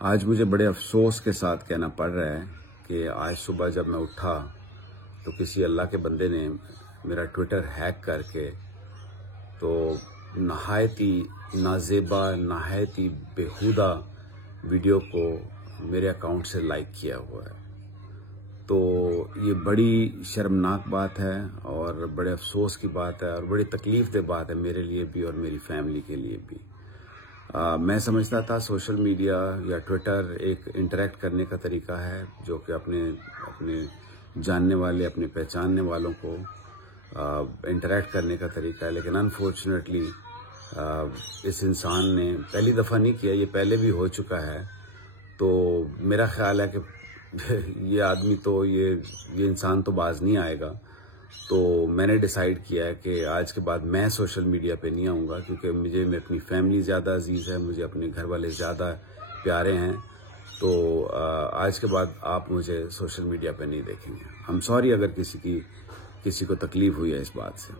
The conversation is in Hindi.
आज मुझे बड़े अफसोस के साथ कहना पड़ रहा है कि आज सुबह जब मैं उठा तो किसी अल्लाह के बंदे ने मेरा ट्विटर हैक करके तो नहायती नाजेबा नहायती बेहुदा वीडियो को मेरे अकाउंट से लाइक किया हुआ है। तो ये बड़ी शर्मनाक बात है और बड़े अफसोस की बात है और बड़ी तकलीफ दे बात है मेरे लिए भी और मेरी फैमिली के लिए भी। मैं समझता था सोशल मीडिया या ट्विटर एक इंटरेक्ट करने का तरीका है जो कि अपने जानने वाले अपने पहचानने वालों को इंटरेक्ट करने का तरीका है, लेकिन अनफॉर्चुनेटली इस इंसान ने पहली दफ़ा नहीं किया, ये पहले भी हो चुका है। तो मेरा ख्याल है कि ये आदमी तो ये इंसान तो बाज नहीं आएगा। तो मैंने डिसाइड किया है कि आज के बाद मैं सोशल मीडिया पे नहीं आऊँगा, क्योंकि मुझे अपनी फैमिली ज़्यादा अजीज़ है, मुझे अपने घर वाले ज़्यादा प्यारे हैं। तो आज के बाद आप मुझे सोशल मीडिया पे नहीं देखेंगे। I'm सॉरी अगर किसी को तकलीफ हुई है इस बात से।